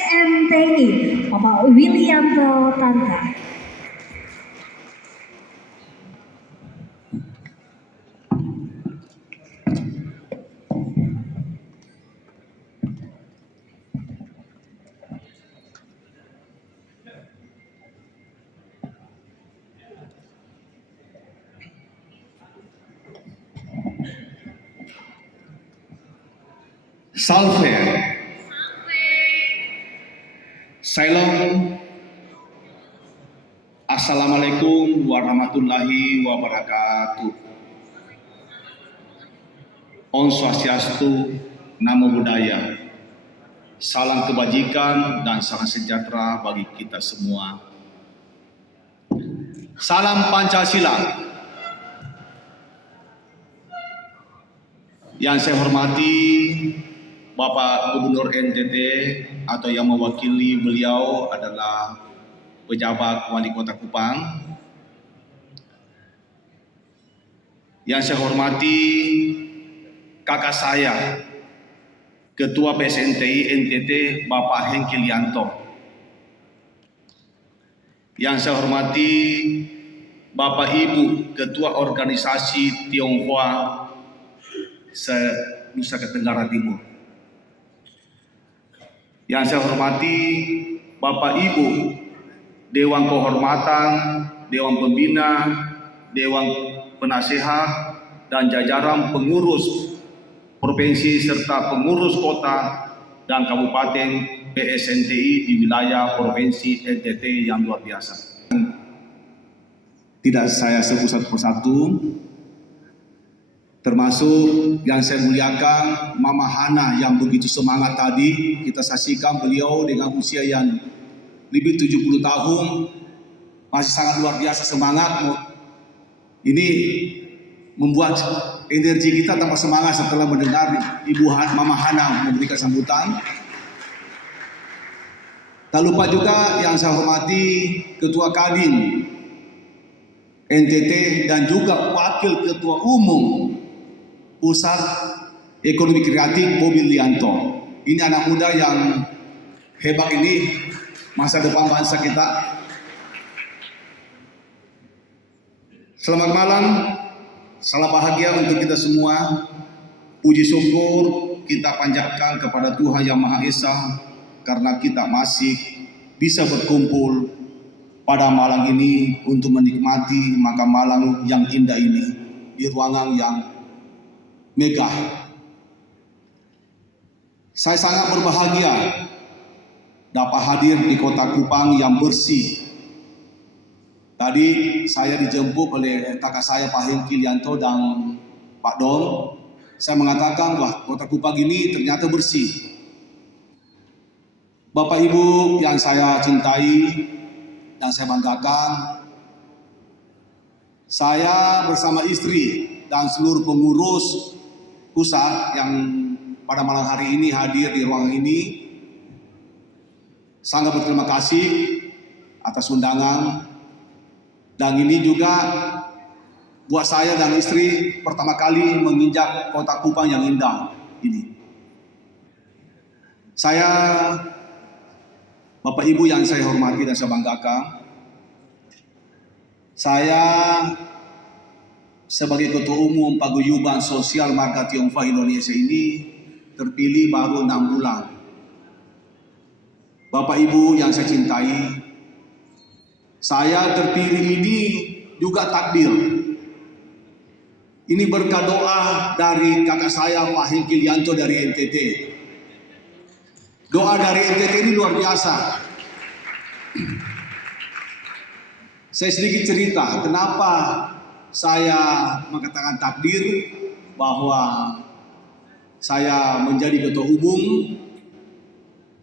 PSNTI, Bapak Willianto Tanta. Salve. Shalom. Assalamualaikum warahmatullahi wabarakatuh. Om Swastiastu, Namo Buddhaya. Salam kebajikan dan salam sejahtera bagi kita semua. Salam Pancasila. Yang saya hormati Bapak Gubernur NTT atau yang mewakili beliau adalah pejabat Wali Kota Kupang. Yang saya hormati kakak saya, Ketua PSNTI NTT Bapak Hengki Lianto. Yang saya hormati Bapak Ibu Ketua Organisasi Tionghoa se-Nusa Tenggara Timur. Yang saya hormati Bapak Ibu Dewan Kehormatan, Dewan Pembina, Dewan Penasehat, dan jajaran pengurus provinsi serta pengurus kota dan kabupaten PSNTI di wilayah provinsi NTT yang luar biasa. Tidak saya sebut satu persatu, termasuk yang saya muliakan Mama Hana yang begitu semangat tadi. Kita saksikan beliau dengan usia yang lebih 70 tahun masih sangat luar biasa semangat. Ini membuat energi kita tambah semangat setelah mendengar Mama Hana memberikan sambutan. Tak lupa juga yang saya hormati Ketua Kadin NTT dan juga Wakil Ketua Umum Pusat Ekonomi Kreatif Bobi Lianto. Ini anak muda yang hebat ini, masa depan bangsa kita. Selamat malam, salam bahagia untuk kita semua. Puji syukur kita panjatkan kepada Tuhan Yang Maha Esa karena kita masih bisa berkumpul pada malam ini untuk menikmati makan malam yang indah ini di ruangan yang megah. Saya sangat berbahagia dapat hadir di Kota Kupang yang bersih. Tadi saya dijemput oleh kakak saya Pak Hengki Lianto dan Pak Don. Saya mengatakan, wah, Kota Kupang ini ternyata bersih. Bapak Ibu yang saya cintai dan saya banggakan, saya bersama istri dan seluruh pengurus pusat yang pada malam hari ini hadir di ruangan ini sangat berterima kasih atas undangan. Dan ini juga buat saya dan istri pertama kali menginjak Kota Kupang yang indah ini. Saya, Bapak Ibu yang saya hormati dan saya banggakan, saya sebagai Ketua Umum Paguyuban Sosial Marga Tionghoa Indonesia ini terpilih baru 6 bulan. Bapak Ibu yang saya cintai, saya terpilih ini juga takdir. Ini berkat doa dari kakak saya Pak Hengki Lianto dari NTT. Doa dari NTT ini luar biasa. Saya sedikit cerita kenapa saya mengatakan takdir bahwa saya menjadi ketua umum,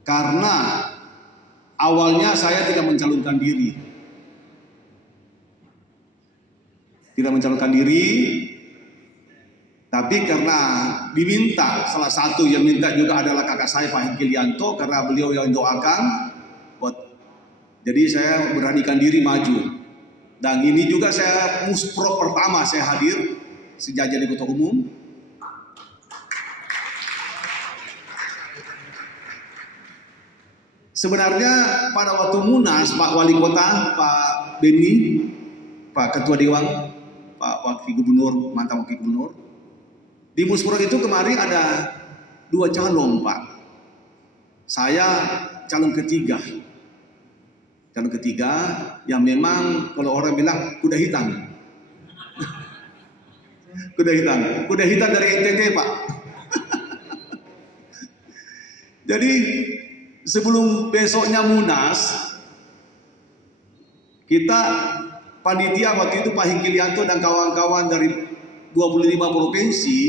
karena awalnya saya tidak mencalonkan diri. Tapi karena diminta, salah satu yang minta juga adalah kakak saya Pak Hengki Lianto, karena beliau yang doakan, jadi saya beranikan diri maju. Dan ini juga saya muspro pertama saya hadir sejak jadi ketua umum. Sebenarnya pada waktu Munas, Pak Wali Kota, Pak Beni, Pak Ketua Dewan, Pak Wakil Gubernur, mantan Wakil Gubernur, di Musyawarah itu kemarin ada 2 calon, Pak. Saya calon ketiga. Calon ketiga yang memang kalau orang bilang kuda hitam. Kuda hitam dari NTT, Pak. Jadi sebelum besoknya Munas, kita panitia waktu itu Pak Hingkilianto dan kawan-kawan dari 25 provinsi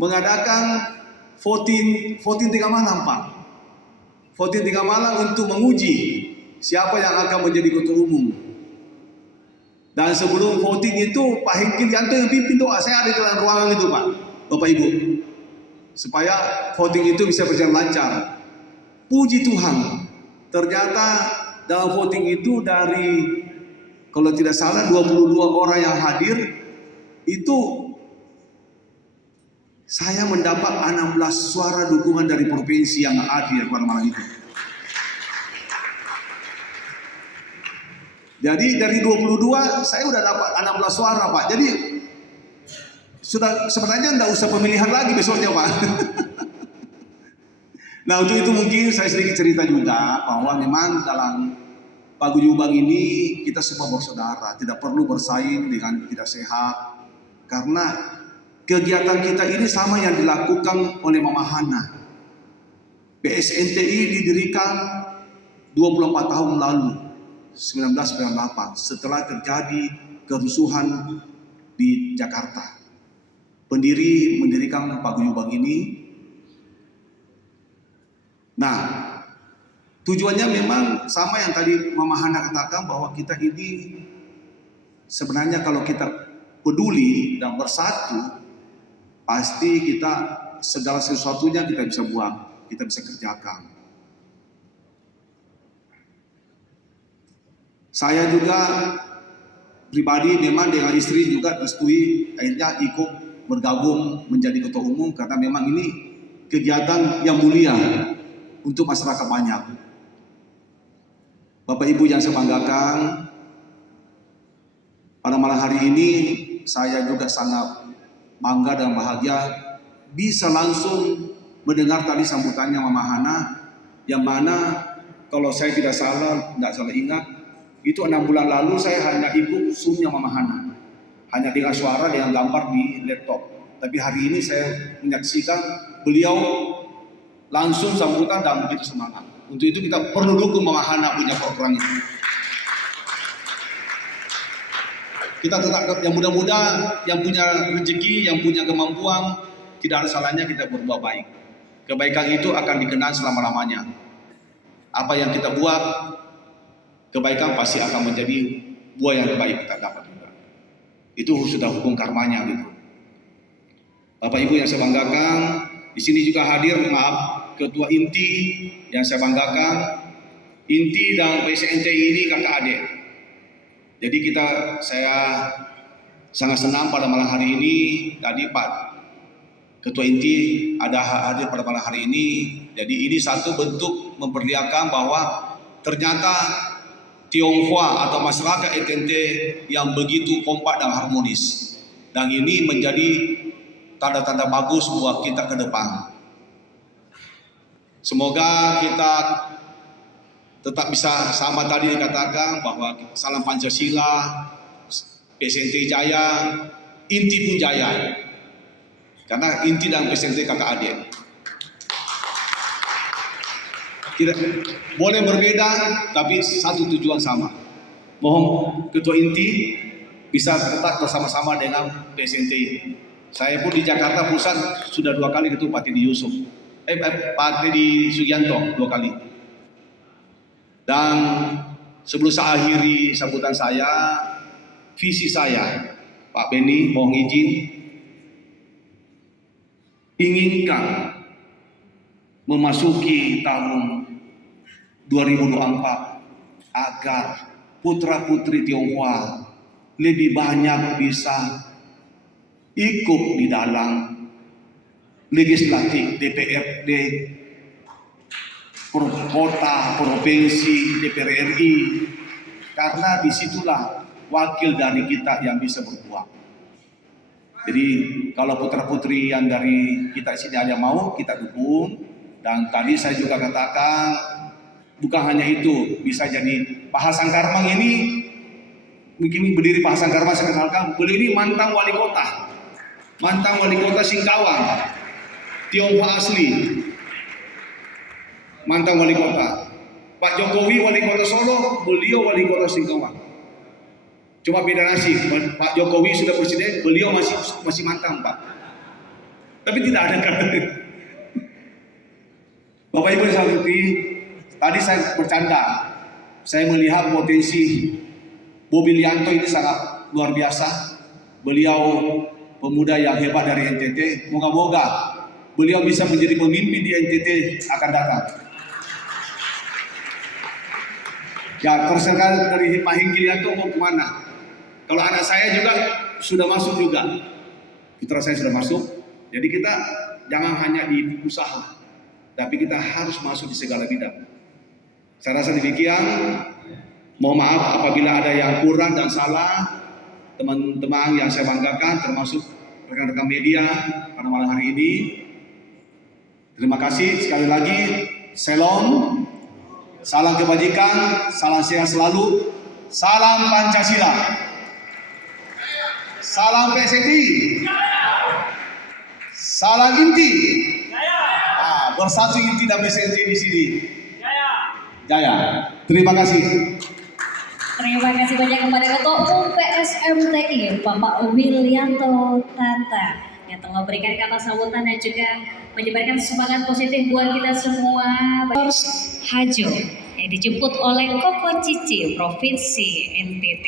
mengadakan voting tengah malam, Pak. Voting tengah malam untuk menguji siapa yang akan menjadi ketua umum. Dan sebelum voting itu Pak Hingkilianto yang pimpin doa. Saya ada di dalam ruangan itu, Pak, Bapak Ibu, supaya voting itu bisa berjalan lancar. Puji Tuhan, ternyata dalam voting itu dari, kalau tidak salah 22 orang yang hadir, itu saya mendapat 16 suara dukungan dari provinsi yang hadir pada malam itu. Jadi dari 22 saya udah dapat 16 suara, Pak. Jadi sudah sebenarnya enggak usah pemilihan lagi besoknya, Pak. Nah, untuk itu mungkin saya sedikit cerita juga bahwa memang dalam paguyuban ini kita semua bersaudara, tidak perlu bersaing dengan tidak sehat. Karena kegiatan kita ini sama yang dilakukan oleh Mama Hana. PSNTI didirikan 24 tahun lalu, 1998, setelah terjadi kerusuhan di Jakarta. Pendiri mendirikan paguyuban ini. Nah, tujuannya memang sama yang tadi Mama Hana katakan, bahwa kita ini sebenarnya kalau kita peduli dan bersatu, pasti kita segala sesuatunya kita bisa buat, kita bisa kerjakan. Saya juga pribadi memang dengan istri juga restui, akhirnya ikut bergabung menjadi ketua umum karena memang ini kegiatan yang mulia untuk masyarakat banyak. Bapak Ibu yang saya banggakan, pada malam hari ini saya juga sangat bangga dan bahagia bisa langsung mendengar tadi sambutannya Mama Hana, yang mana kalau saya tidak salah ingat, itu 6 bulan lalu saya hanya ikut Zoom-nya Mama Hana, hanya dengan suara dengan gambar di laptop. Tapi hari ini saya menyaksikan beliau langsung sambutan dan begitu semangat. Untuk itu kita perlu dukung Mama Hana punya program itu. Kita tetap yang muda-muda, yang punya rezeki, yang punya kemampuan, tidak ada salahnya kita berbuat baik. Kebaikan itu akan dikenal selama-lamanya. Apa yang kita buat, kebaikan pasti akan menjadi buah yang baik kita dapat juga. Itu sudah hukum karmanya gitu. Bapak Ibu yang saya banggakan, di sini juga hadir, Ketua Inti yang saya banggakan. Inti dan PSNTI ini kakak adik. Jadi saya sangat senang pada malam hari ini. Tadi Pak Ketua Inti ada hadir pada malam hari ini. Jadi ini satu bentuk memperlihatkan bahwa ternyata Tionghoa atau masyarakat NTT yang begitu kompak dan harmonis. Dan ini menjadi tanda-tanda bagus buat kita ke depan. Semoga kita tetap bisa sama tadi dikatakan bahwa salam Pancasila, PSNT Jaya, Inti pun Jaya. Karena Inti dan PSNT kakak adik. Kita boleh berbeda tapi satu tujuan sama. Mohon Ketua Inti bisa tetap bersama-sama dengan PSNT. Saya pun di Jakarta Pusat sudah 2 kali ketemu Pak Teddy Yusuf. Pak Teddy Sugianto 2 kali. Dan sebelum saya akhiri sambutan saya, visi saya, Pak Beni, mohon izin, inginkan memasuki tahun 2024 agar putra-putri Tionghoa lebih banyak bisa ikut di dalam legislatif DPRD, kota, provinsi, DPR RI, karena disitulah wakil dari kita yang bisa berbuat. Jadi kalau putra-putri yang dari kita sini ada mau, kita dukung. Dan tadi saya juga katakan, bukan hanya itu, bisa jadi Pak Hasan Karmang ini, mungkin berdiri Pak Hasan Karmang, saya kenalkan, beliau ini mantan wali kota Singkawang, Tionghoa asli, mantan wali kota. Pak Jokowi wali kota Solo, beliau wali kota Singkawang. Cuma beda nasib, Pak Jokowi sudah presiden, beliau masih mantan Pak. Tapi tidak ada kata. Bapak Ibu yang saya hormati, tadi saya bercanda, saya melihat potensi Bobi Lianto ini sangat luar biasa. Beliau pemuda yang hebat dari NTT, moga-moga beliau bisa menjadi pemimpin di NTT akan datang. Ya, terserah dari Pak Hengki Lianto mau kemana? Kalau anak saya juga sudah masuk juga, putra saya sudah masuk. Jadi kita jangan hanya di usaha, tapi kita harus masuk di segala bidang. Saya rasa demikian. Mohon maaf apabila ada yang kurang dan salah. Teman-teman yang saya banggakan, termasuk rekan-rekan media pada malam hari ini. Terima kasih sekali lagi. Shalom, salam kebajikan, salam sehat selalu, salam Pancasila. Salam PSSI, salam inti. Bersatu inti dan PSSI di sini. Jaya. Terima kasih. Terima kasih banyak kepada Ketua Umum PSMTI Bapak Willianto Tanta yang telah memberikan kata sambutan dan juga menyebarkan semangat positif buat kita semua. Hajo yang dijemput oleh Koko Cici Provinsi NTT.